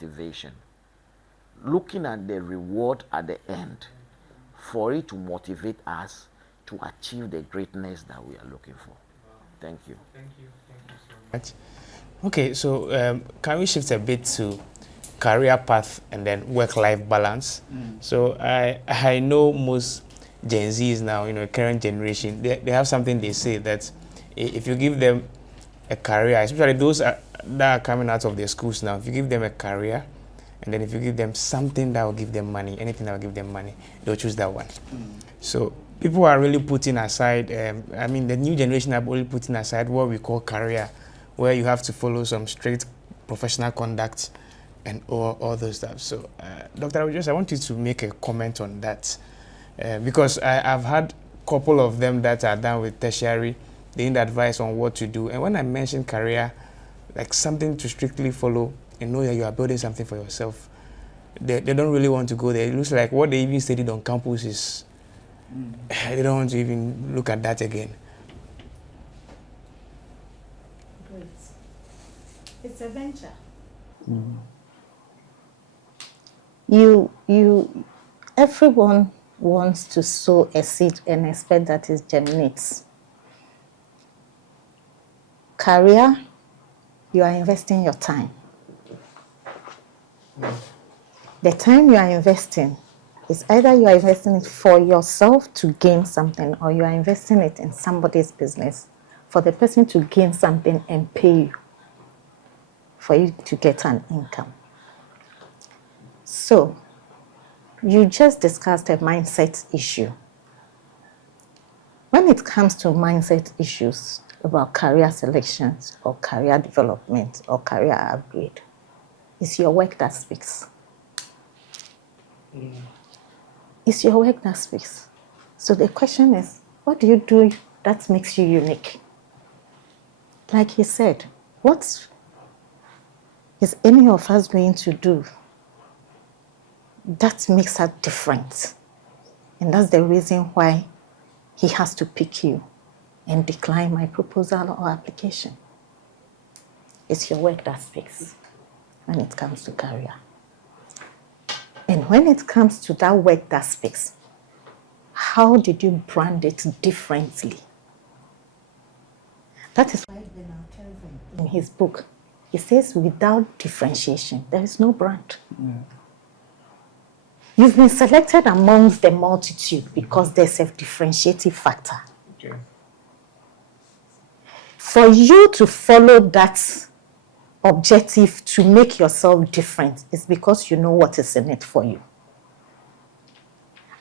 motivation, looking at the reward at the end for it to motivate us to achieve the greatness that we are looking for. Thank you. Thank you so much. Okay, so can we shift a bit to career path and then work-life balance? So I know most Gen Zs now, current generation, they have something they say that if you give them a career, especially those that are coming out of their schools now, if you give them a career, and then if you give them something that will give them money, anything that will give them money, they'll choose that one. So people are really putting aside, the new generation are really putting aside what we call career, where you have to follow some strict professional conduct and all those stuff. So Dr. Rogers, I want you to make a comment on that, because I've had a couple of them that are done with tertiary. They need advice on what to do. And when I mention career, like something to strictly follow and know that you are building something for yourself, they don't really want to go there. It looks like what they even studied on campus is, they don't want to even look at that again. Great. It's a venture. Everyone wants to sow a seed and expect that it germinates. Career, you are investing your time. The time you are investing is either you are investing it for yourself to gain something, or you are investing it in somebody's business for the person to gain something and pay you for you to get an income. So, you just discussed a mindset issue. When it comes to mindset issues about career selections or career development or career upgrade, it's your work that speaks. It's your work that speaks. So the question is, what do you do that makes you unique? Like he said, what is any of us going to do that makes us different? And that's the reason why he has to pick you and decline my proposal or application. It's your work that speaks when it comes to career. And when it comes to that work that speaks, how did you brand it differently? That is why in his book, he says without differentiation, there is no brand. You've been selected amongst the multitude because there's a differentiating factor. Okay. For you to follow that objective to make yourself different is because you know what is in it for you.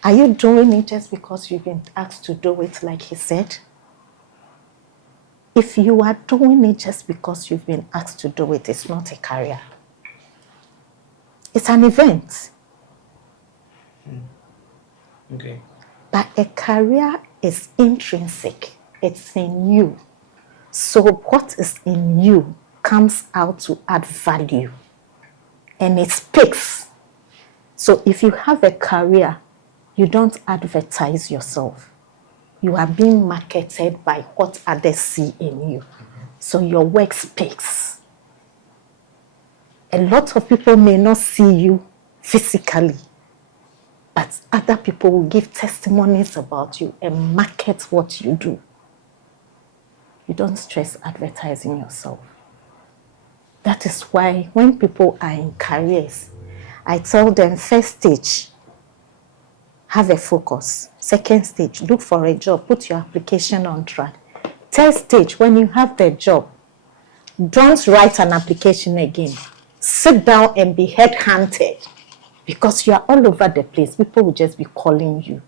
Are you doing it just because you've been asked to do it, like he said? If you are doing it just because you've been asked to do it, it's not a career. It's an event. Okay. But a career is intrinsic. It's in you. So what is in you comes out to add value. And it speaks. So if you have a career, you don't advertise yourself. You are being marketed by what others see in you. So your work speaks. A lot of people may not see you physically, but other people will give testimonies about you and market what you do. You don't stress advertising yourself. That is why when people are in careers, I tell them first stage, have a focus. Second stage, look for a job, put your application on track. Third stage, when you have the job, don't write an application again. Sit down and be headhunted, because you are all over the place. People will just be calling you.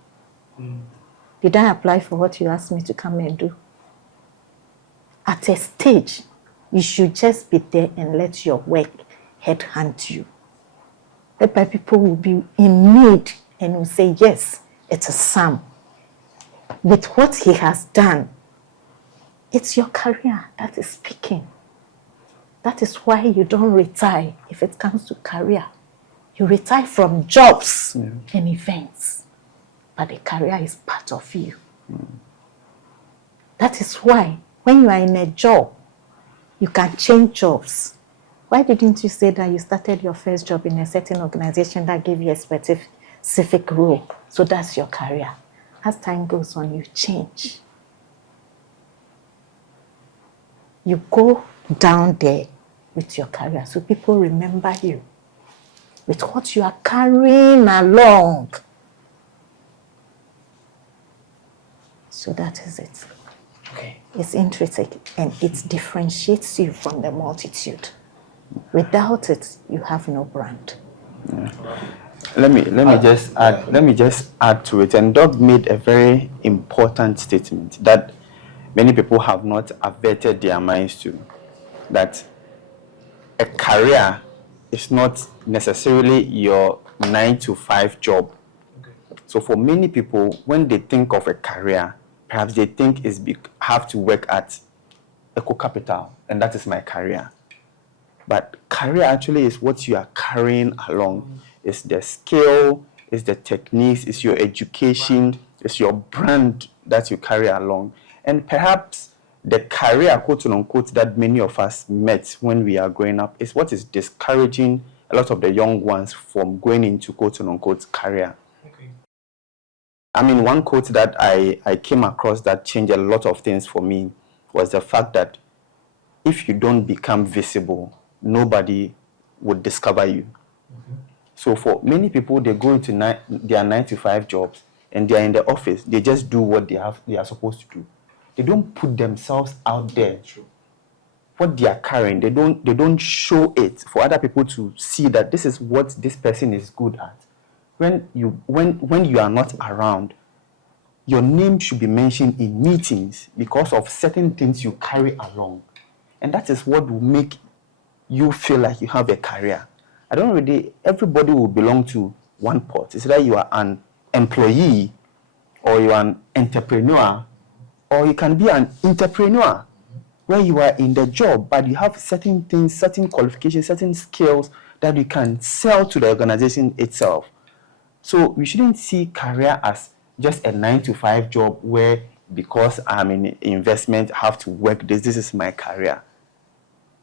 Did I apply for what you asked me to come and do? At a stage, you should just be there and let your work headhunt you. Whereby people will be in need and will say, yes, it's a Sam. With what he has done, it's your career that is speaking. That is why you don't retire if it comes to career. You retire from jobs and events, but the career is part of you. That is why when you are in a job, you can change jobs. Why didn't you say that you started your first job in a certain organization that gave you a specific role? So that's your career. As time goes on, you change. You go down there with your career so people remember you with what you are carrying along. So that is it. Okay. It's intrinsic and it differentiates you from the multitude. Without it, you have no brand. Yeah. Let me just add to it. And Doug made a very important statement that many people have not averted their minds to, that a career is not necessarily your 9-to-5 job. Okay. So for many people, when they think of a career, perhaps they think have to work at EcoCapital, and that is my career. But career actually is what you are carrying along. It's the skill, it's the techniques, it's your education, it's your brand that you carry along. And perhaps the career, quote unquote, that many of us met when we are growing up is what is discouraging a lot of the young ones from going into, quote unquote, career. Okay. I mean, one quote that I came across that changed a lot of things for me was the fact that if you don't become visible, nobody would discover you. Mm-hmm. So for many people, they go into their 9-to-5 jobs and they are in the office. They just do what they are supposed to do. They don't put themselves out there. True. What they are carrying, they don't show it for other people to see that this is what this person is good at. When you are not around, your name should be mentioned in meetings because of certain things you carry along. And that is what will make you feel like you have a career. Everybody will belong to one pot. It's like you are an employee or you are an entrepreneur, or you can be an entrepreneur where you are in the job, but you have certain things, certain qualifications, certain skills that you can sell to the organization itself. So we shouldn't see career as just a 9-to-5 job where because I'm in investment, I have to work this is my career.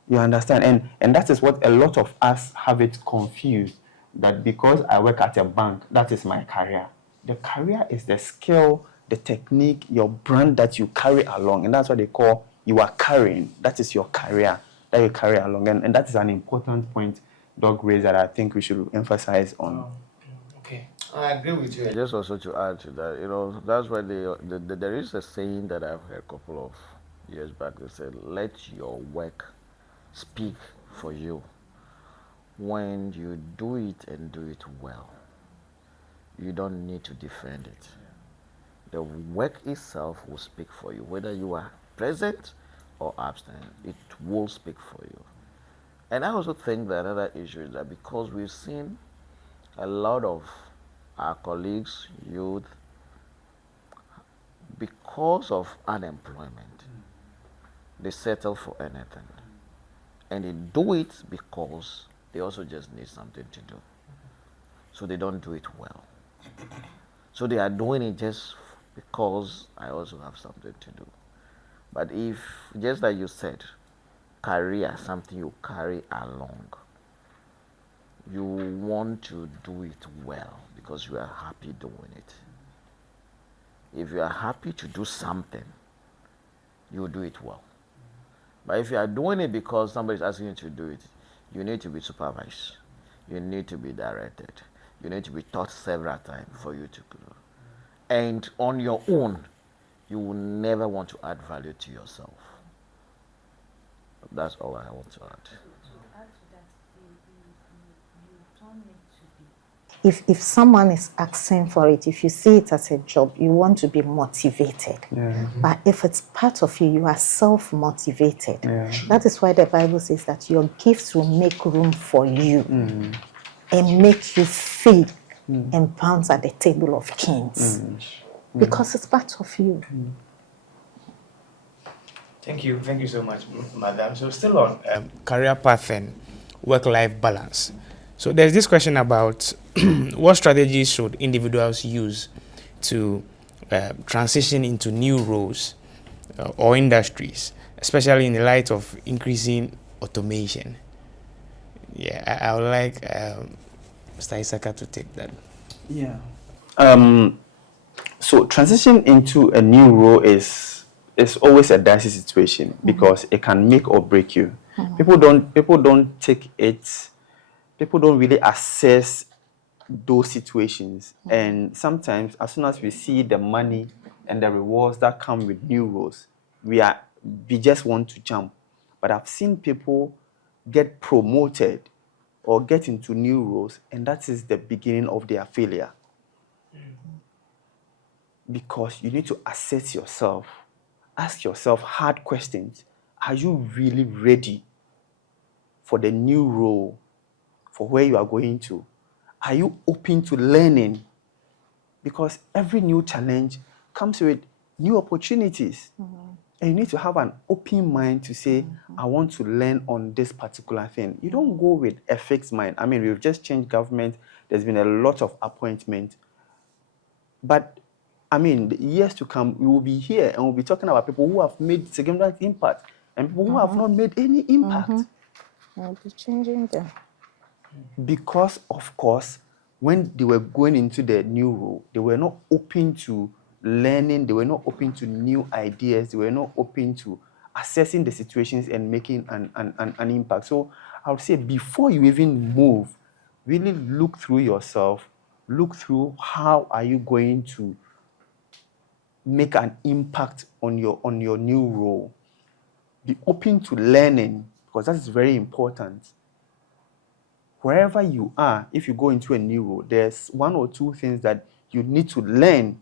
You understand? And that is what a lot of us have it confused, that because I work at a bank, that is my career. The career is the skill, the technique, your brand that you carry along. And that's what they call you are carrying. That is your career that you carry along. And that is an important point Doug raised that I think we should emphasize on. Okay, I agree with you. Just also to add to that, that's why there is a saying that I've heard a couple of years back. They said, let your work speak for you. When you do it and do it well, you don't need to defend it. The work itself will speak for you. Whether you are present or absent, it will speak for you. And I also think that another issue is that because we've seen a lot of our colleagues, youth, because of unemployment, they settle for anything. And they do it because they also just need something to do. So they don't do it well. So they are doing it just because I also have something to do. But if, just like you said, career, something you carry along, you want to do it well because you are happy doing it. If you are happy to do something, you do it well. But if you are doing it because somebody is asking you to do it, you need to be supervised. You need to be directed. You need to be taught several times for you to do. And on your own, you will never want to add value to yourself. That's all I want to add. If someone is asking for it, if you see it as a job, you want to be motivated. Yeah. But if it's part of you, you are self-motivated. Yeah. That is why the Bible says that your gifts will make room for you and make you feed and bounce at the table of kings. Because it's part of you. Thank you so much, Madam. So still on career path and work-life balance. So there's this question about what strategies should individuals use to transition into new roles or industries, especially in the light of increasing automation. Yeah, I would like Mr. Issaka to take that. Yeah. So transition into a new role is always a dicey situation because it can make or break you. People don't take it. People don't really assess those situations, and sometimes as soon as we see the money and the rewards that come with new roles, we just want to jump. But I've seen people get promoted or get into new roles, and that is the beginning of their failure. Because you need to assess yourself, ask yourself hard questions. Are you really ready for the new role, for where you are going to? Are you open to learning? Because every new challenge comes with new opportunities. And you need to have an open mind to say, I want to learn on this particular thing. You don't go with a fixed mind. I mean, we've just changed government. There's been a lot of appointments. But, I mean, the years to come, we will be here and we'll be talking about people who have made significant impact and people who have not made any impact. We'll be changing them. Because, of course, when they were going into the new role, they were not open to learning, they were not open to new ideas, they were not open to assessing the situations and making an impact. So I would say before you even move, really look through yourself, look through how are you going to make an impact on your new role. Be open to learning, because that is very important. Wherever you are, if you go into a new role, there's one or two things that you need to learn.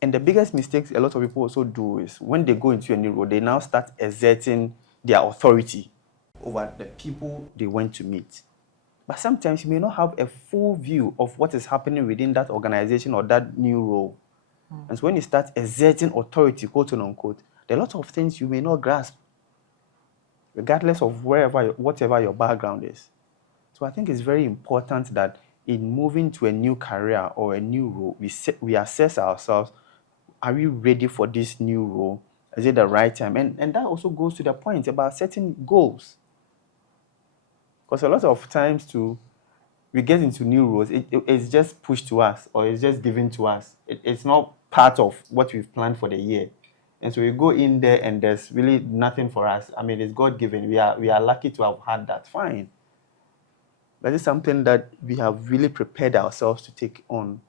And the biggest mistakes a lot of people also do is when they go into a new role, they now start exerting their authority over the people they went to meet. But sometimes you may not have a full view of what is happening within that organization or that new role. And so when you start exerting authority, quote unquote, there are a lot of things you may not grasp, regardless of whatever your background is. So I think it's very important that in moving to a new career or a new role, we assess ourselves. Are we ready for this new role? Is it the right time? And that also goes to the point about setting goals. Because a lot of times we get into new roles, it's just pushed to us or it's just given to us. It's not part of what we've planned for the year. And so we go in there and there's really nothing for us. I mean, it's God-given. We are lucky to have had that. Fine. That is something that we have really prepared ourselves to take on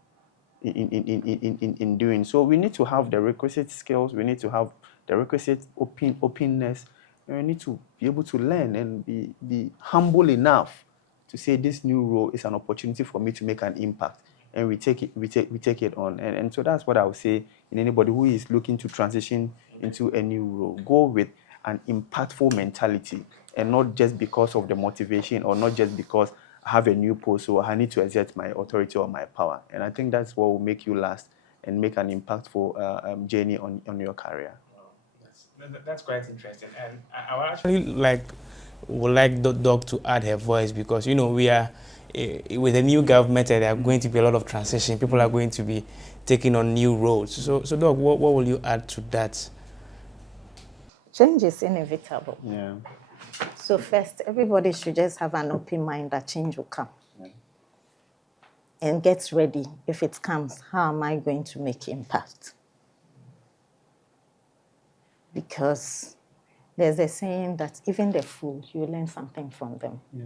in doing. So we need to have the requisite skills. We need to have the requisite openness. And we need to be able to learn and be humble enough to say this new role is an opportunity for me to make an impact. And we take it on. And so that's what I would say in anybody who is looking to transition into a new role. Go with an impactful mentality and not just because of the motivation or not just because I have a new post or I need to exert my authority or my power. And I think that's what will make you last and make an impactful journey on your career. That's quite interesting. And I would actually would like the doc to add her voice because, you know, we are with the new government and there are going to be a lot of transition. People are going to be taking on new roles. So Doc, what will you add to that? Change is inevitable. Yeah. So first, everybody should just have an open mind that change will come. Yeah. And get ready. If it comes, how am I going to make impact? Because there's a saying that even the fool, you learn something from them. Yeah.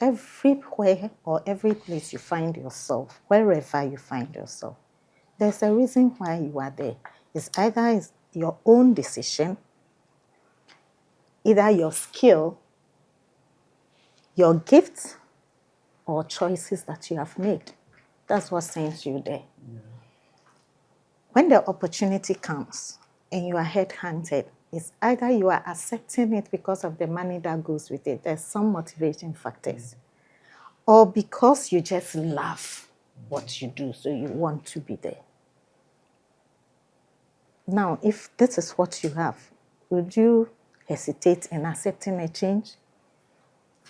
Everywhere or every place you find yourself, wherever you find yourself, there's a reason why you are there. It's either your own decision, either your skill, your gifts, or choices that you have made. That's what sends you there. Yeah. When the opportunity comes and you are headhunted, it's either you are accepting it because of the money that goes with it. There's some motivation factors. Or because you just love what you do, so you want to be there. Now, if this is what you have, would you hesitate in accepting a change?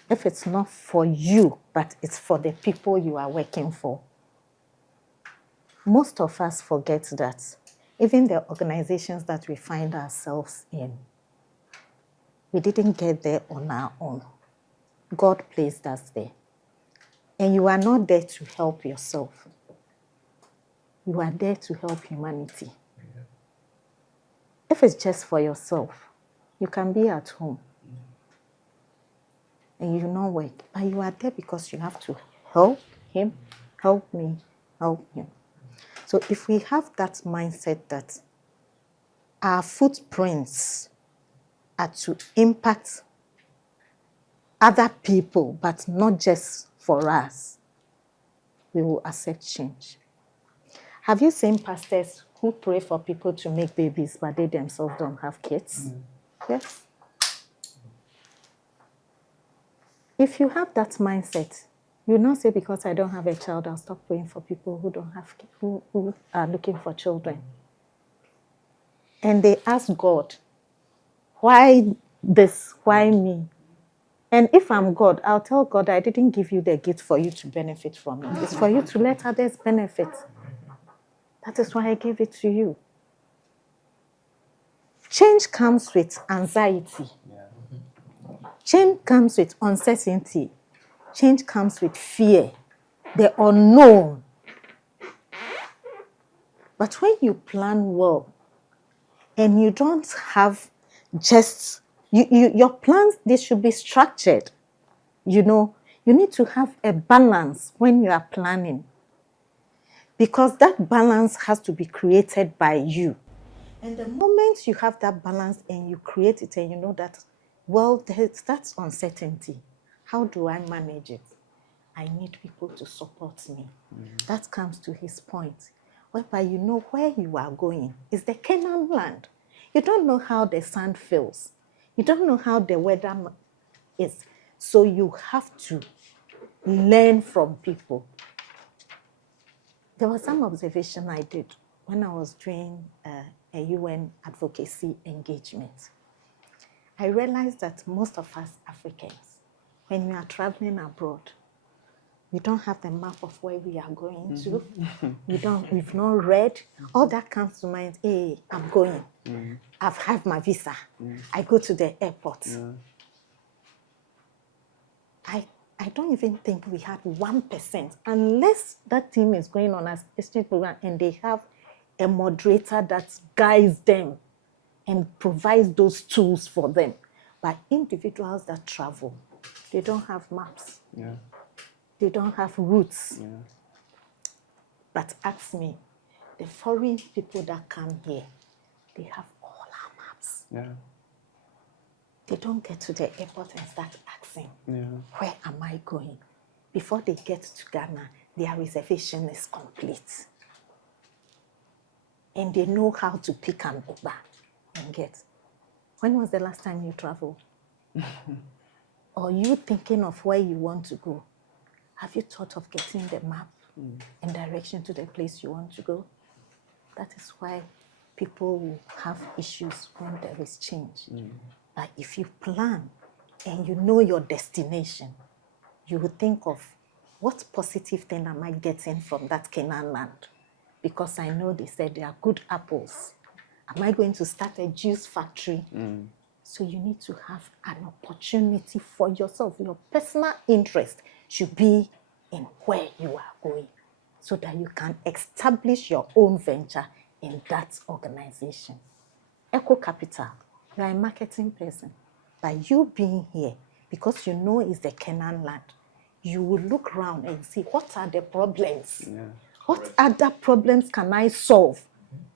If it's not for you, but it's for the people you are working for. Most of us forget that even the organizations that we find ourselves in, we didn't get there on our own. God placed us there. And you are not there to help yourself. You are there to help humanity. If it's just for yourself, you can be at home and you not work, but you are there because you have to help him, help me, help him. So if we have that mindset that our footprints are to impact other people, but not just for us, we will accept change. Have you seen pastors who pray for people to make babies, but they themselves don't have kids? Yes. If you have that mindset, you will not say, because I don't have a child, I'll stop praying for people who don't have, who are looking for children. And they ask God, why this? Why me? And if I'm God, I'll tell God, I didn't give you the gift for you to benefit from it. It's for you to let others benefit. That is why I gave it to you. Change comes with anxiety. Change comes with uncertainty. Change comes with fear, the unknown. But when you plan well and you don't have just, your plans, they should be structured. You know, you need to have a balance when you are planning, because that balance has to be created by you. And the moment you have that balance and you create it and you know that, well, that's uncertainty. How do I manage it? I need people to support me. That comes to his point, whereby you know where you are going. It's the Canaan land. You don't know how the sun feels. You don't know how the weather is. So you have to learn from people. There was some observation I did when I was doing a UN advocacy engagement. I realized that most of us Africans, when we are traveling abroad, we don't have the map of where we are going to. We've not read. All that comes to mind, hey, I'm going. I've had my visa. I go to the airport. I don't even think we had 1%, unless that team is going on an exchange program and they have a moderator that guides them and provides those tools for them. But individuals that travel, they don't have maps. They don't have routes. But ask me, the foreign people that come here, they have all our maps. They don't get to the airport and start asking, where am I going? Before they get to Ghana, their reservation is complete. And they know how to pick an Uber and get. When was the last time you traveled? Or you thinking of where you want to go? Have you thought of getting the map and direction to the place you want to go? That is why people will have issues when there is change. But if you plan and you know your destination, you will think of what positive thing am I getting from that Canaan land? Because I know they said there are good apples. Am I going to start a juice factory? So you need to have an opportunity for yourself. Your personal interest should be in where you are going, so that you can establish your own venture in that organization. EcoCapital, you are a marketing person. By you being here, because you know it's the Canaan land, you will look around and see what are the problems. What other problems can I solve?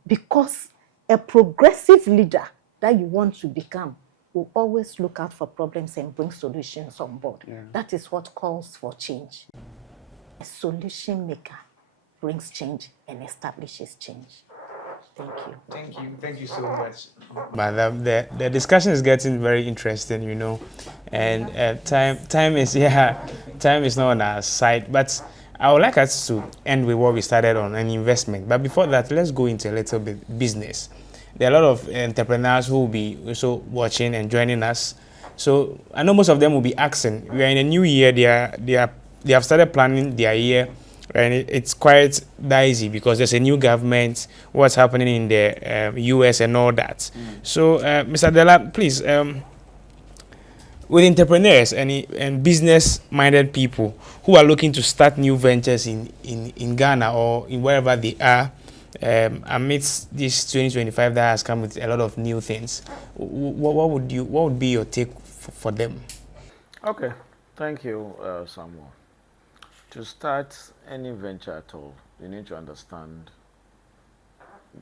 Because a progressive leader that you want to become will always look out for problems and bring solutions on board. That is what calls for change. A solution maker brings change and establishes change. Thank you. Thank you so much, Madam. The discussion is getting very interesting, you know, and time is not on our side. But I would like us to end with what we started on, an investment. But before that, let's go into a little bit business. There are a lot of entrepreneurs who will be also watching and joining us. So I know most of them will be asking. We are in a new year. They have started planning their year. And it's quite dicey because there's a new government, what's happening in the US and all that. So, Mr. Dela, please, with entrepreneurs and business-minded people who are looking to start new ventures in Ghana or in wherever they are, amidst this 2025 that has come with a lot of new things, what would be your take for them? Okay, thank you, Samuel. To start any venture at all, you need to understand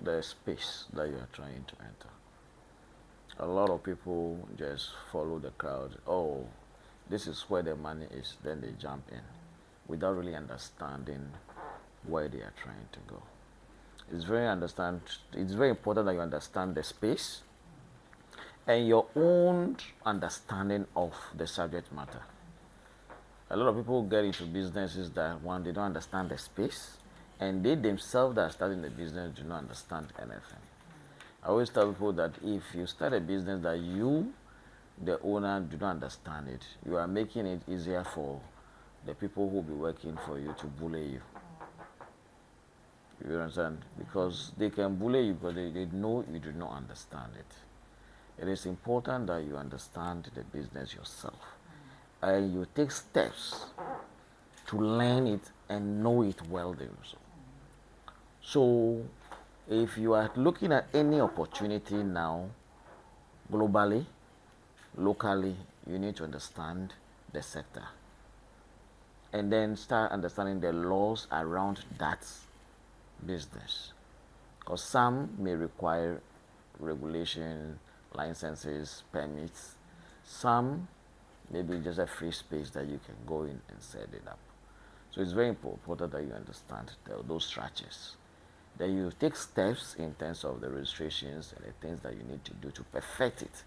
the space that you are trying to enter. A lot of people just follow the crowd. Oh, this is where the money is, then they jump in without really understanding where they are trying to go. It's very important that you understand the space and your own understanding of the subject matter. A lot of people get into businesses that, one, they don't understand the space, and they themselves that are starting the business do not understand anything. I always tell people that if you start a business that you, the owner, do not understand it, you are making it easier for the people who will be working for you to bully you. You understand? Because they can bully you because they know you do not understand it. It is important that you understand the business yourself and you take steps to learn it and know it well there. So if you are looking at any opportunity now, globally, locally, you need to understand the sector and then start understanding the laws around that business, because some may require regulation, licenses, permits. Some may be just a free space that you can go in and set it up. So it's very important that you understand those structures. Then you take steps in terms of the registrations and the things that you need to do to perfect it.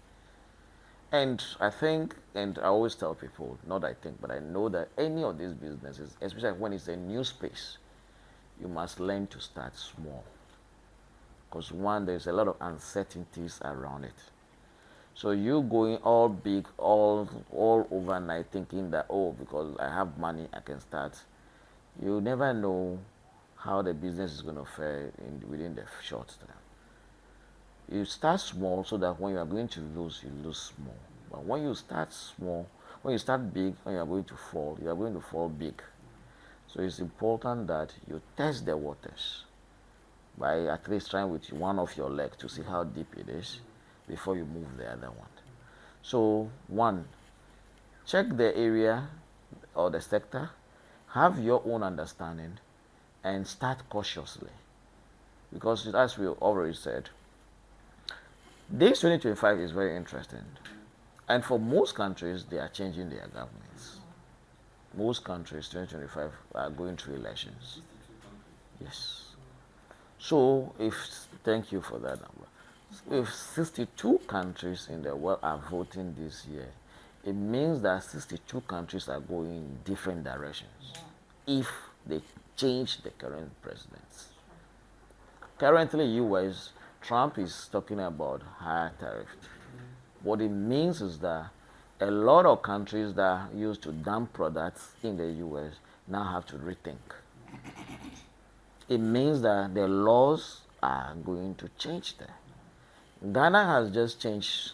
And I think, and I always tell people, not I think, but I know that any of these businesses, especially when it's a new space, you must learn to start small. Because one, there's a lot of uncertainties around it. So you going all big, all overnight, thinking that, oh, because I have money, I can start. You never know how the business is going to fare within the short term. You start small so that when you are going to lose, you lose small. But when you start small, when you start big, when you are going to fall big. So it's important that you test the waters by at least trying with one of your legs to see how deep it is before you move the other one. So one, check the area or the sector, have your own understanding, and start cautiously. Because as we already said, this 2025 is very interesting. And for most countries, they are changing their governments. Most countries, 2025, are going through elections. Yes. So, thank you for that number. If 62 countries in the world are voting this year, it means that 62 countries are going in different directions if they change the current presidents. Currently, US, Trump is talking about higher tariff. What it means is that a lot of countries that used to dump products in the US now have to rethink. It means that the laws are going to change there. Ghana has just changed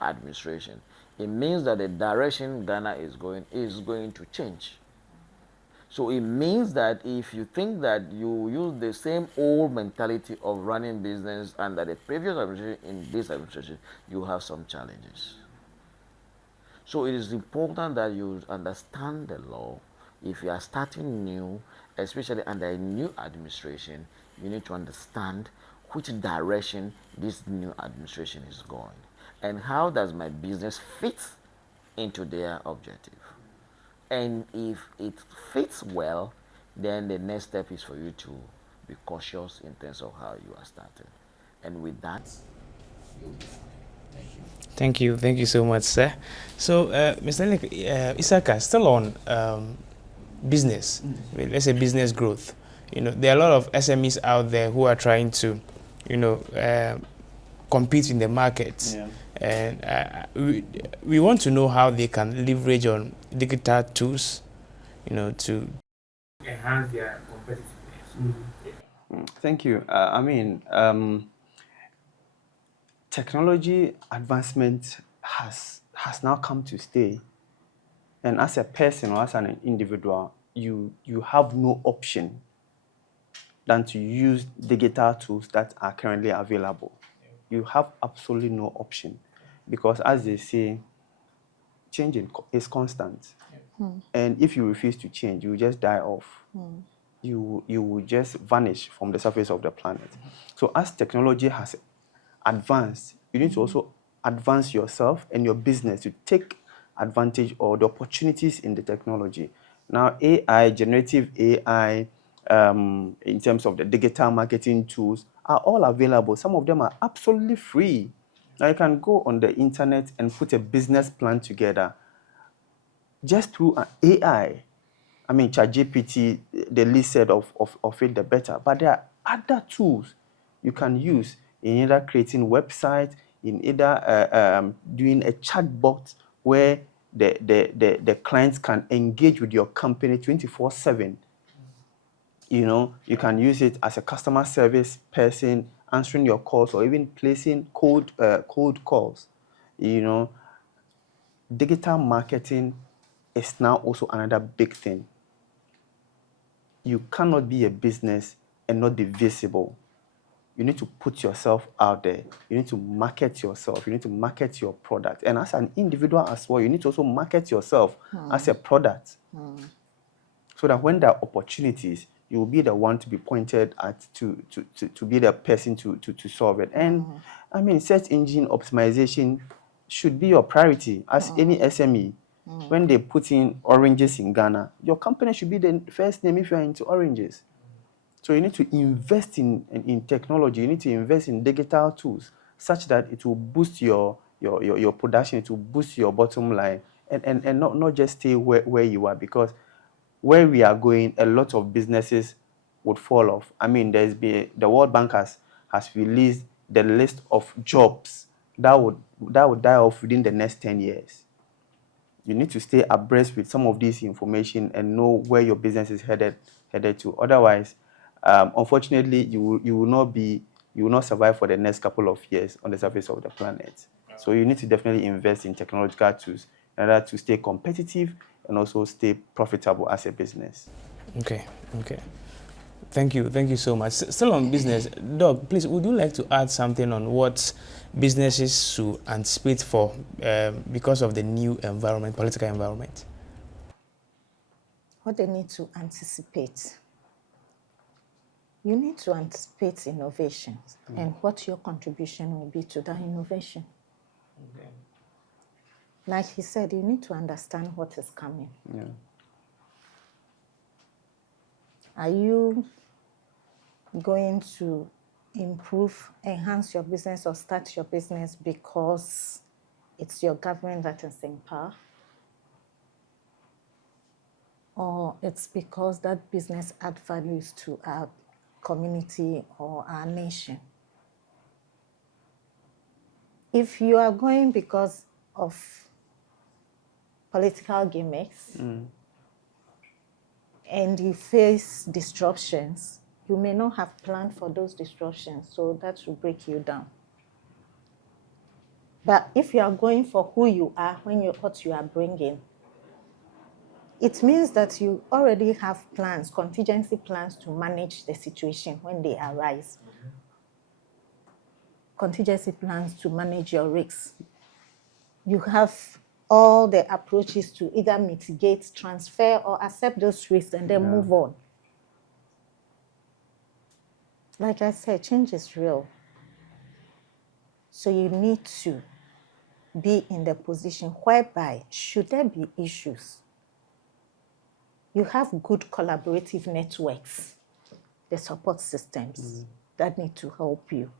administration. It means that the direction Ghana is going to change. So it means that if you think that you use the same old mentality of running business under the previous administration in this administration, you have some challenges. So it is important that you understand the law. If you are starting new, especially under a new administration, you need to understand which direction this new administration is going and how does my business fit into their objective. And if it fits well, then the next step is for you to be cautious in terms of how you are starting. And with that, you'll be fine. Thank you. Thank you so much, sir. So, Mr. Issaka, still on business, let's say business growth. There are a lot of SMEs out there who are trying to, compete in the market. Yeah. And we want to know how they can leverage on digital tools, to enhance their competitiveness. Thank you. Technology advancement has has now come to stay. And as a person or as an individual, you have no option than to use digital tools that are currently available. You have absolutely no option, because as they say, change is constant. And if you refuse to change, you will just die off. You will just vanish from the surface of the planet. So as technology has advanced, you need to also advance yourself and your business to take advantage of the opportunities in the technology. Now, AI, generative AI, in terms of the digital marketing tools, are all available. Some of them are absolutely free. Now, you can go on the internet and put a business plan together just through an AI. I mean, ChatGPT, the least said of it, the better. But there are other tools you can use in either creating websites, in either doing a chatbot where the clients can engage with your company 24/7. You know, you can use it as a customer service person, answering your calls, or even placing cold calls. You know, digital marketing is now also another big thing. You cannot be a business and not be visible. You need to put yourself out there. You need to market yourself. You need to market your product. And as an individual as well, you need to also market yourself as a product. So that when there are opportunities, you will be the one to be pointed at to be the person to solve it. And I mean, search engine optimization should be your priority as any SME. When they put in oranges in Ghana, your company should be the first name if you're into oranges. So you need to invest in technology. You need to invest in digital tools such that it will boost your production. It will boost your bottom line, and not just stay where you are, because where we are going, a lot of businesses would fall off. I mean, the World Bank has released the list of jobs that would die off within the next 10 years. You need to stay abreast with some of this information and know where your business is headed to. Otherwise, unfortunately, you will not survive for the next couple of years on the surface of the planet. So you need to definitely invest in technological tools in order to stay competitive and also stay profitable as a business. Okay. Thank you so much. Still on business, Doc, please, would you like to add something on what businesses should anticipate for because of the new environment, political environment? What they need to anticipate. You need to anticipate innovations and what your contribution will be to that innovation. Okay. Like he said, you need to understand what is coming. Yeah. Are you going to improve, enhance your business, or start your business because it's your government that is in power? Or it's because that business adds values to our community or our nation? If you are going because of political gimmicks and you face disruptions, you may not have planned for those disruptions, so that will break you down. But if you are going for who you are, what you are bringing, it means that you already have plans, contingency plans to manage the situation when they arise. Contingency plans to manage your risks. You have all the approaches to either mitigate, transfer, or accept those risks and then move on. Like I said, change is real. So you need to be in the position whereby, should there be issues, you have good collaborative networks, the support systems that need to help you.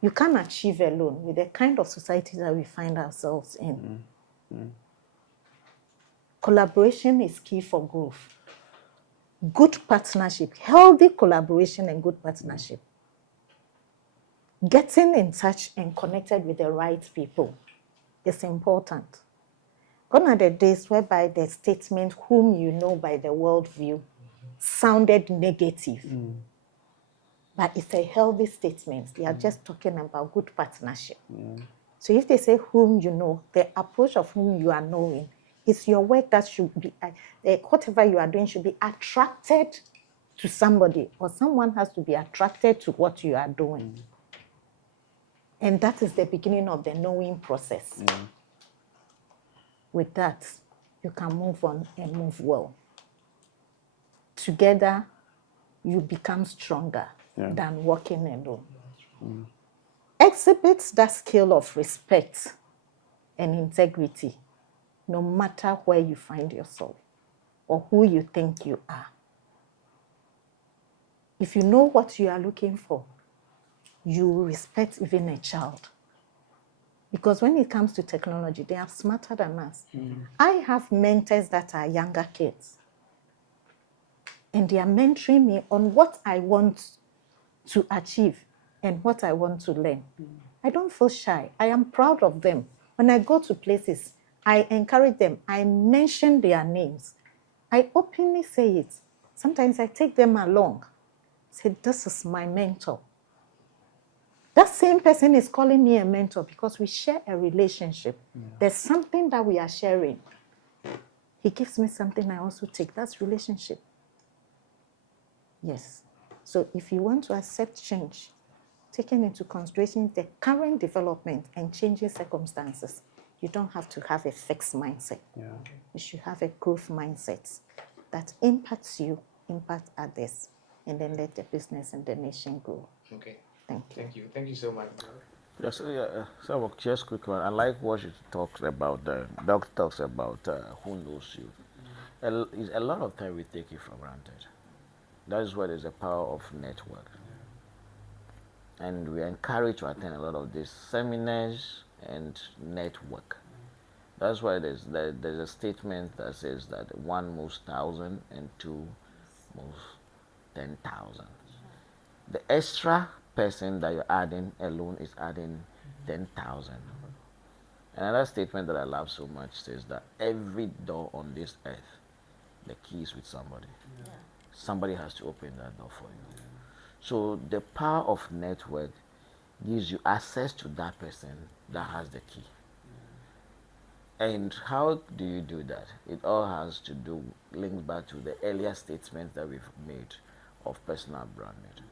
You can't achieve alone with the kind of society that we find ourselves in. Collaboration is key for growth. Good partnership, healthy collaboration and good partnership. Getting in touch and connected with the right people is important. Gone are the days whereby the statement, whom you know by the worldview, sounded negative. But it's a healthy statement. They are just talking about good partnership. So if they say whom you know, the approach of whom you are knowing, it's your work that should be, whatever you are doing should be attracted to somebody, or someone has to be attracted to what you are doing. And that is the beginning of the knowing process. With that, you can move on and move well. Together, you become stronger than working alone. Exhibit that skill of respect and integrity, no matter where you find yourself or who you think you are. If you know what you are looking for, you respect even a child. Because when it comes to technology, they are smarter than us. I have mentors that are younger kids, and they are mentoring me on what I want to achieve and what I want to learn. I don't feel shy. I am proud of them. When I go to places, I encourage them. I mention their names. I openly say it. Sometimes I take them along. Say, this is my mentor. That same person is calling me a mentor because we share a relationship. There's something that we are sharing. He gives me something, I also take. That's relationship. Yes. So if you want to accept change, taking into consideration the current development and changing circumstances, you don't have to have a fixed mindset. You should have a growth mindset that impacts you, impacts others, and then let the business and the nation grow. Okay. Thank you. Thank you. Thank you so much. Yes, so just quick one. I like what she talks about. Doc talks about who knows you. A lot of time we take it for granted. That is where there's a power of network, and we encourage to attend a lot of these seminars and network. That's why there's a statement that says that one moves 1,000 and two moves 10,000. The extra person that you're adding alone is adding 10,000. Another statement that I love so much says that every door on this earth, the key is with somebody. Somebody has to open that door for you. So the power of network gives you access to that person that has the key. And how do you do that? It all has to do, links back to the earlier statements that we've made of personal branding.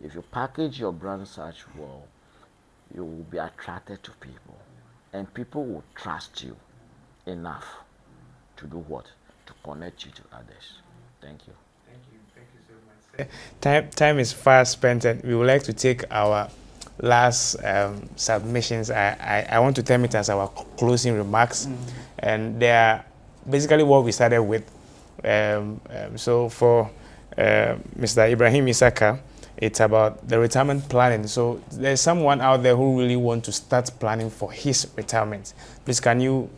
If you package your brand such well, you will be attracted to people, and people will trust you enough to do what? To connect you to others. Thank you. Thank you so much. Time is fast spent, and we would like to take our last submissions. I want to term it as our closing remarks, and they are basically what we started with. So for Mr. Ibrahim Issaka, it's about the retirement planning. So there's someone out there who really want to start planning for his retirement. Please, can you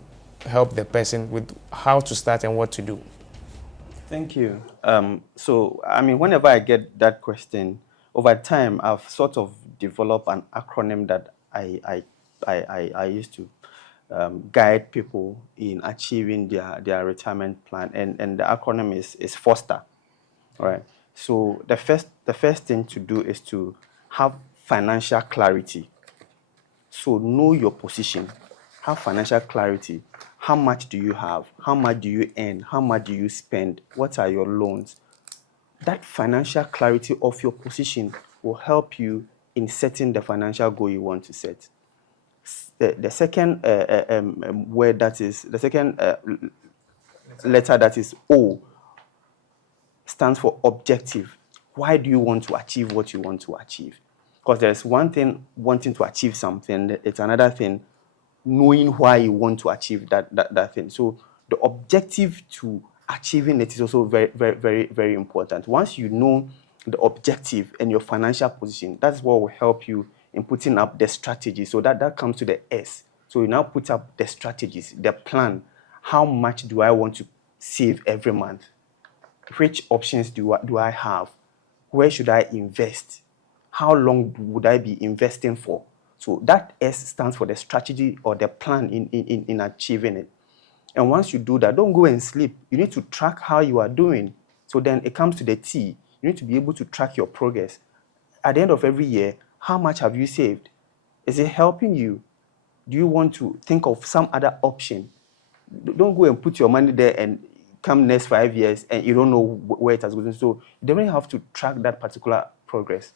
help the person with how to start and what to do? Thank you. So, I mean, whenever I get that question, over time, I've sort of developed an acronym that I used to guide people in achieving their retirement plan, and the acronym is FOSTER. All right. So the first thing to do is to have financial clarity. So know your position, have financial clarity. How much do you have? How much do you earn? How much do you spend? What are your loans? That financial clarity of your position will help you in setting the financial goal you want to set. The second word that is, the second letter that is O stands for objective. Why do you want to achieve what you want to achieve? Because there's one thing wanting to achieve something, it's another thing knowing why you want to achieve that thing. So the objective to achieving it is also very, very, very, very important. Once you know the objective and your financial position, that's what will help you in putting up the strategy. So that comes to the S. So you now put up the strategies, the plan. How much do I want to save every month? Which options do I have? Where should I invest? How long would I be investing for? So that S stands for the strategy or the plan in achieving it. And once you do that, don't go and sleep. You need to track how you are doing. So then it comes to the T. You need to be able to track your progress. At the end of every year, how much have you saved? Is it helping you? Do you want to think of some other option? Don't go and put your money there and come next 5 years and you don't know where it has gone. So you definitely have to track that particular progress.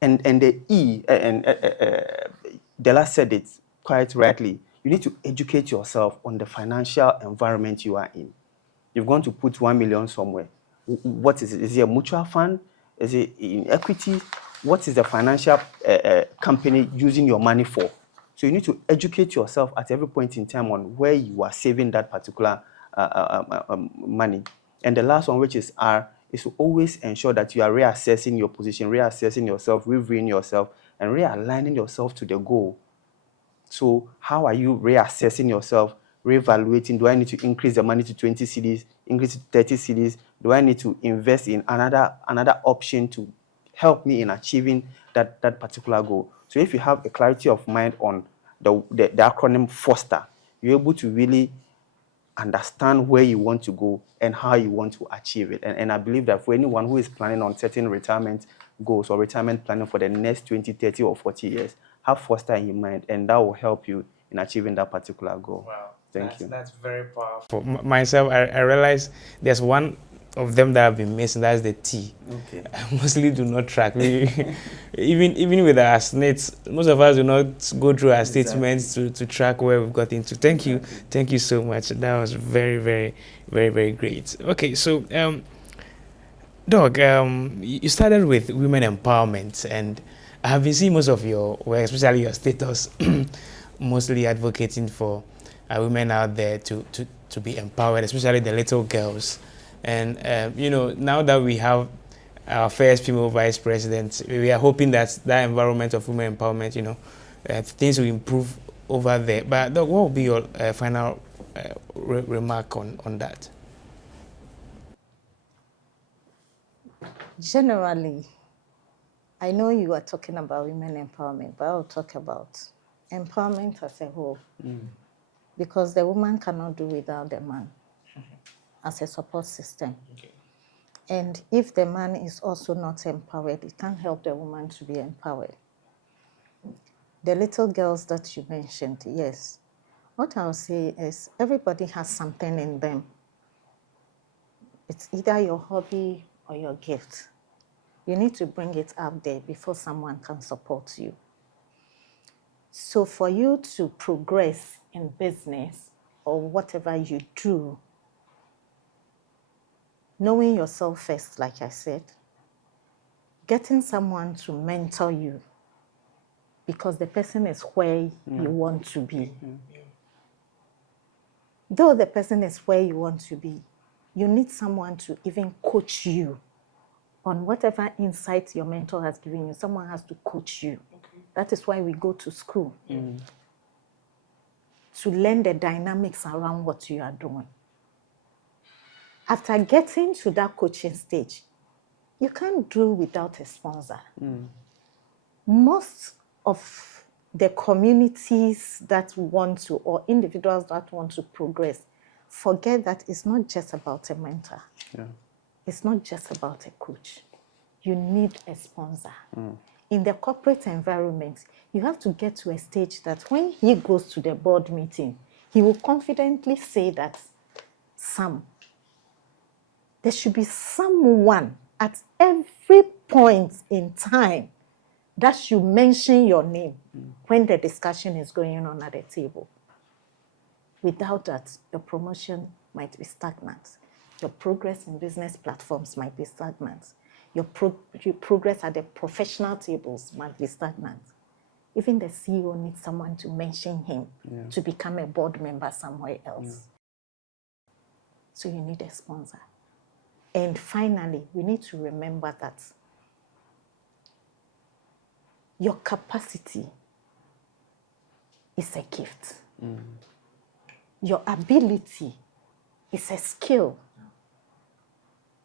And the E, and Della said it quite rightly, you need to educate yourself on the financial environment you are in. You're going to put 1 million somewhere. What is it? Is it a mutual fund? Is it in equity? What is the financial company using your money for? So you need to educate yourself at every point in time on where you are saving that particular money. And the last one, which is R, is to always ensure that you are reassessing your position, reassessing yourself, reviewing yourself, and realigning yourself to the goal. So how are you reassessing yourself, reevaluating? Do I need to increase the money to 20 cedis, increase it to 30 cedis? Do I need to invest in another option to help me in achieving that particular goal? So if you have a clarity of mind on the acronym FOSTER, you're able to really understand where you want to go and how you want to achieve it. And I believe that for anyone who is planning on setting retirement goals or retirement planning for the next 20, 30, or 40 years, have FOSTER in your mind, and that will help you in achieving that particular goal. Wow. Thank you. That's very powerful. For myself, I realize there's one of them that I've been missing. That's the T. Okay. I mostly do not track. even with our SNITs, most of us do not go through our statements to track where we've got into. Thank you so much. That was very, very, very, very great. Okay, so Doc, you started with women empowerment, and I have been seeing most of your work, especially your status, mostly advocating for women out there to be empowered, especially the little girls. And now that we have our first female vice president, we are hoping that environment of women empowerment, things will improve over there. But Doc, what will be your final remark on that? Generally, I know you are talking about women empowerment, but I'll talk about empowerment as a whole. Because the woman cannot do without the man as a support system. Okay. And if the man is also not empowered, it can't help the woman to be empowered. The little girls that you mentioned, yes. What I'll say is everybody has something in them. It's either your hobby or your gift. You need to bring it out there before someone can support you. So for you to progress in business or whatever you do, knowing yourself first, like I said, getting someone to mentor you because the person is where you want to be. Though the person is where you want to be, you need someone to even coach you on whatever insight your mentor has given you. Someone has to coach you. Okay. That is why we go to school, to learn the dynamics around what you are doing. After getting to that coaching stage, you can't do without a sponsor. Most of the communities that want to, or individuals that want to progress, forget that it's not just about a mentor. Yeah. It's not just about a coach. You need a sponsor. In the corporate environment, you have to get to a stage that when he goes to the board meeting, he will confidently say that, Sam, there should be someone at every point in time that should mention your name when the discussion is going on at the table. Without that, your promotion might be stagnant. Your progress in business platforms might be stagnant. Your progress at the professional tables might be stagnant. Even the CEO needs someone to mention him to become a board member somewhere else. So you need a sponsor. And finally, we need to remember that your capacity is a gift. Your ability is a skill.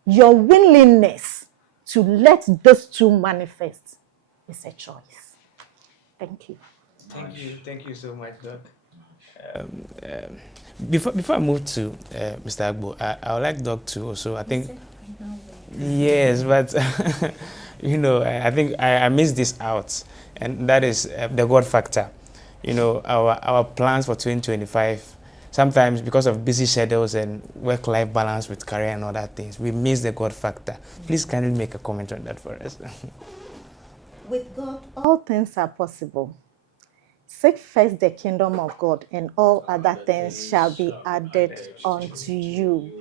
Your willingness to let those two manifest is a choice. Thank you. Thank you so much, Doc. Before I move to Mr. Agbo, I would like Doc to also, I think, yes, but I think I missed this out, and that is the God factor. our plans for 2025. Sometimes because of busy schedules and work-life balance with career and other things, we miss the God factor. Please kindly make a comment on that for us. With God, all things are possible. Seek first the kingdom of God, and all other things shall be added unto you.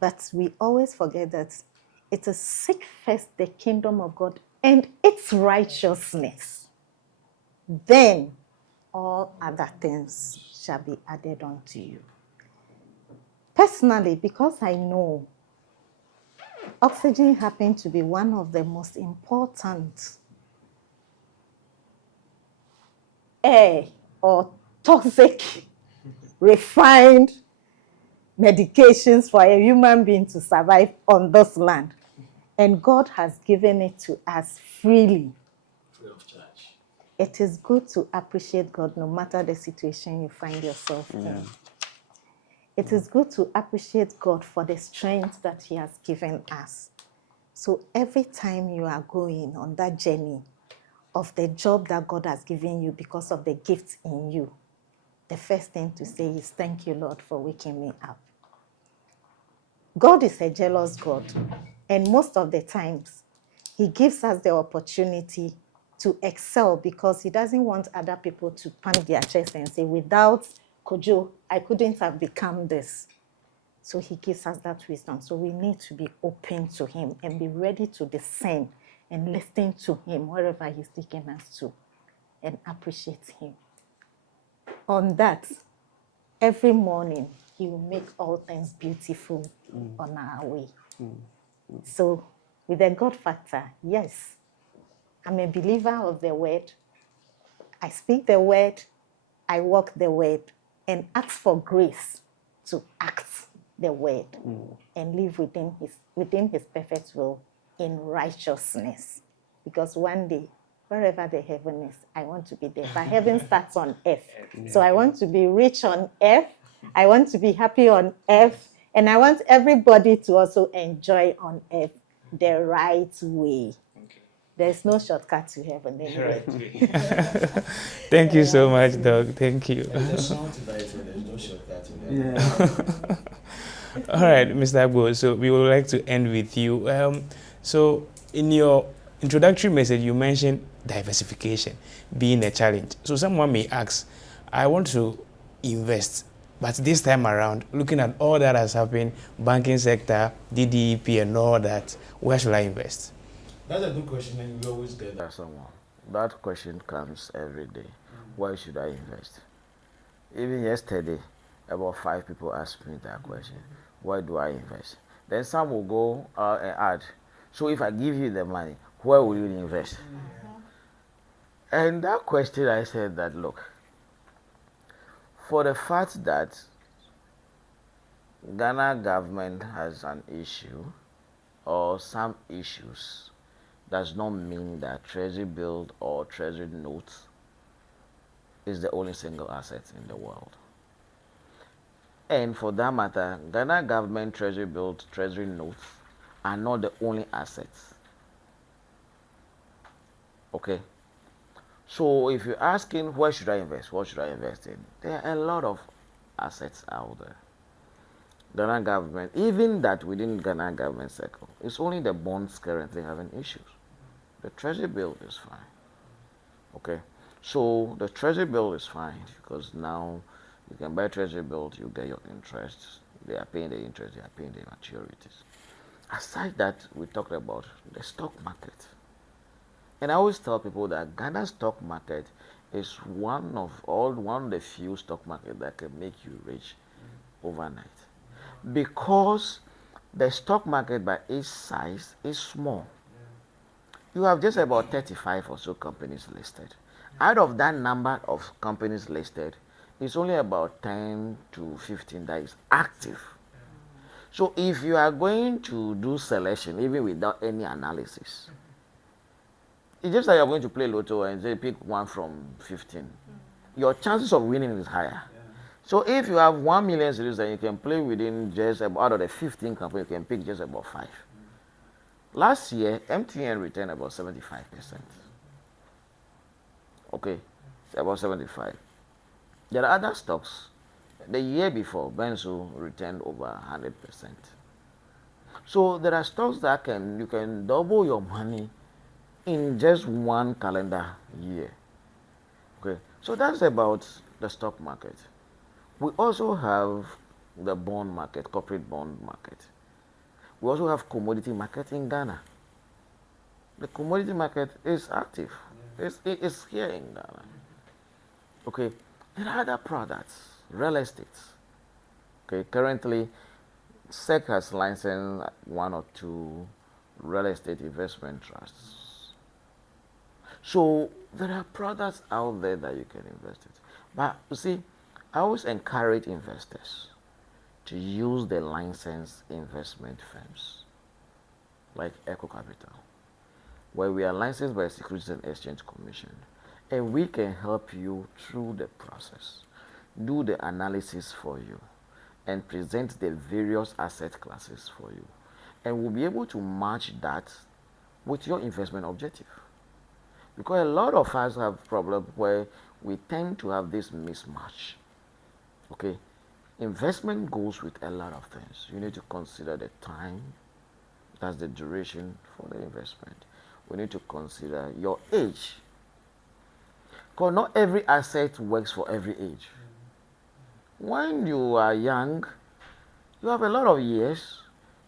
But we always forget that it is seek first the kingdom of God and its righteousness. Then all other things shall be added unto you. Personally, because I know oxygen happens to be one of the most important air or toxic, refined medications for a human being to survive on this land. And God has given it to us freely. Free of charge. It is good to appreciate God no matter the situation you find yourself in. It is good to appreciate God for the strength that He has given us. So every time you are going on that journey of the job that God has given you because of the gifts in you, the first thing to say is, thank you, Lord, for waking me up. God is a jealous God, and most of the times, He gives us the opportunity to excel because He doesn't want other people to pound their chest and say, without Kojo, I couldn't have become this. So He gives us that wisdom. So we need to be open to Him and be ready to discern and listen to Him wherever He's taking us to and appreciate Him. On that, every morning, He will make all things beautiful on our way. So with the God factor, yes, I'm a believer of the word. I speak the word, I walk the word, and ask for grace to act the word and live within his perfect will in righteousness. Because one day, wherever the heaven is, I want to be there. But heaven starts on earth. So I want to be rich on earth. I want to be happy on earth. And I want everybody to also enjoy on earth the right way. There's no shortcut to heaven anyway. Thank you so much, Doug. Thank you. There's a song tonight, so there's no shortcut in there. All right, Mr. Agbo, so we would like to end with you. So in your introductory message, you mentioned diversification being a challenge. So someone may ask, I want to invest, but this time around, looking at all that has happened, banking sector, DDEP and all that, where should I invest? That's a good question, and we always get that. That's someone. That question comes every day. Where should I invest? Even yesterday, about 5 people asked me that question. Where do I invest? Then some will go and add, so if I give you the money, where will you invest? And that question, I said that, look, for the fact that Ghana government has an issue or some issues does not mean that treasury bill or treasury notes is the only single asset in the world. And for that matter, Ghana government treasury bills, treasury notes are not the only assets. Okay? So if you're asking where should I invest, what should I invest in? There are a lot of assets out there. Ghana government, even that within Ghana government cycle, it's only the bonds currently having issues. The treasury bill is fine. Okay? So the treasury bill is fine because now you can buy treasury bills, you get your interest. They are paying the interest, they are paying the maturities. Aside that, we talked about the stock market. And I always tell people that Ghana's stock market is one of the few stock markets that can make you rich overnight. Because the stock market by its size is small. You have just about 35 or so companies listed. Out of that number of companies listed, it's only about 10 to 15 that is active. So if you are going to do selection, even without any analysis, it's just like you're going to play lotto and say pick one from 15. Your chances of winning is higher. So if you have 1 million series and you can play within just about, out of the 15 companies, you can pick just about 5. Last year, MTN returned about 75%. Okay. about 75. There are other stocks. The year before, Benzo returned over 100%. So there are stocks that you can double your money in just one calendar year. Okay, so that's about the stock market. We also have the bond market, corporate bond market. We also have commodity market in Ghana. The commodity market is active. It's here in Ghana. Okay, there are other products, real estate. Okay, currently, SEC has licensed 1 or 2 real estate investment trusts. So there are products out there that you can invest in. But you see, I always encourage investors to use the licensed investment firms like EcoCapital, where we are licensed by the Securities and Exchange Commission, and we can help you through the process, do the analysis for you, and present the various asset classes for you. And we'll be able to match that with your investment objective. Because a lot of us have problems where we tend to have this mismatch. Okay? Investment goes with a lot of things. You need to consider the time, that's the duration for the investment. We need to consider your age. Because not every asset works for every age. When you are young, you have a lot of years,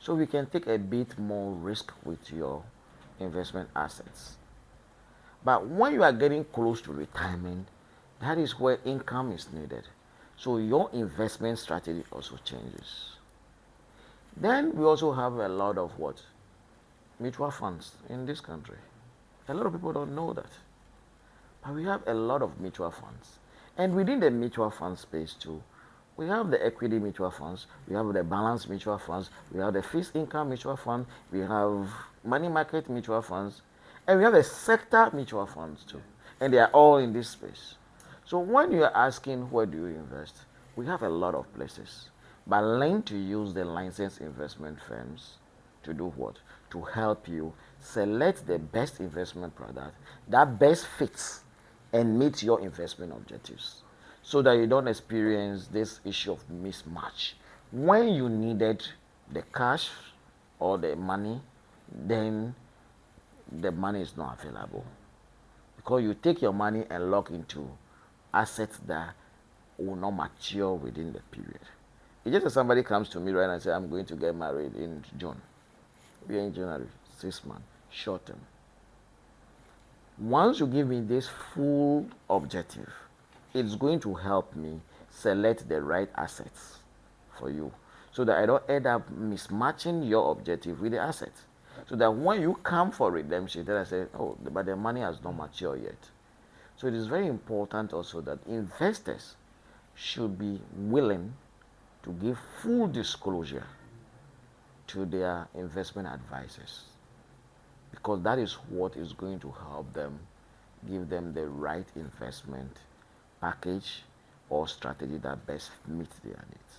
so we can take a bit more risk with your investment assets. But when you are getting close to retirement, that is where income is needed. So your investment strategy also changes. Then we also have a lot of what? Mutual funds in this country. A lot of people don't know that. But we have a lot of mutual funds. And within the mutual fund space too, we have the equity mutual funds, we have the balanced mutual funds, we have the fixed income mutual fund, we have money market mutual funds, and we have the sector mutual funds too. And they are all in this space. So when you are asking where do you invest, we have a lot of places. But learn to use the licensed investment firms to do what? To help you select the best investment product that best fits and meets your investment objectives, so that you don't experience this issue of mismatch. When you needed the cash or the money, then the money is not available. Because you take your money and lock into assets that will not mature within the period. It's just as somebody comes to me right now and says, I'm going to get married in June. We are in January, 6 months, short term. Once you give me this full objective, it's going to help me select the right assets for you, so that I don't end up mismatching your objective with the assets. So that when you come for redemption, then I say, oh, but the money has not matured yet. So it is very important also that investors should be willing to give full disclosure to their investment advisors, because that is what is going to help them, give them the right investment package or strategy that best meets their needs.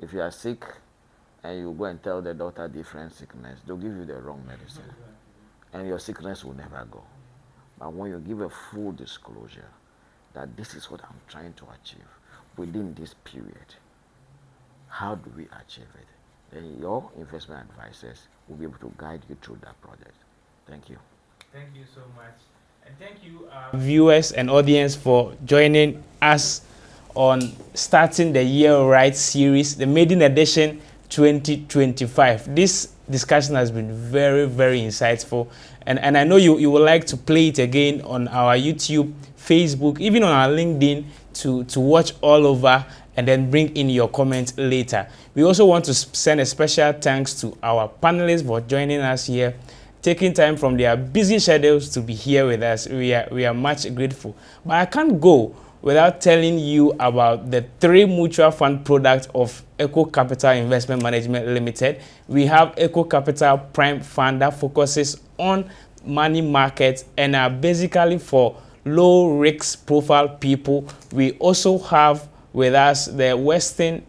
If you are sick and you go and tell the doctor different sickness, they'll give you the wrong medicine, and your sickness will never go. But when you give a full disclosure that this is what I'm trying to achieve within this period, how do we achieve it? Then your investment advisors will be able to guide you through that project. Thank you. Thank you so much. And thank you, viewers and audience, for joining us on Starting the Year Right series, the maiden edition 2025. This discussion has been very, very insightful. And I know you would like to play it again on our YouTube, Facebook, even on our LinkedIn to watch all over and then bring in your comments later. We also want to send a special thanks to our panelists for joining us here, taking time from their busy schedules to be here with us. We are much grateful. But I can't go without telling you about the 3 mutual fund products of EcoCapital Investment Management Limited. We have EcoCapital Prime Fund that focuses on money markets and are basically for low risk profile people. We also have with us the Western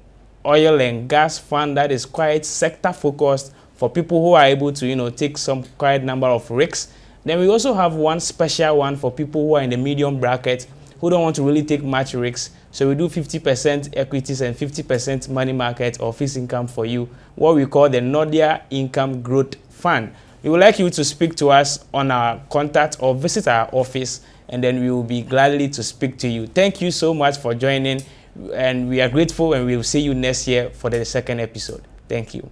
Oil and Gas Fund that is quite sector focused for people who are able to take some quite number of risks. Then we also have one special one for people who are in the medium bracket, who don't want to really take much risks. So we do 50% equities and 50% money market or fixed income for you, what we call the Nordia Income Growth Fund. We would like you to speak to us on our contact or visit our office, and then we will be gladly to speak to you. Thank you so much for joining, and we are grateful, and we will see you next year for the second episode. Thank you.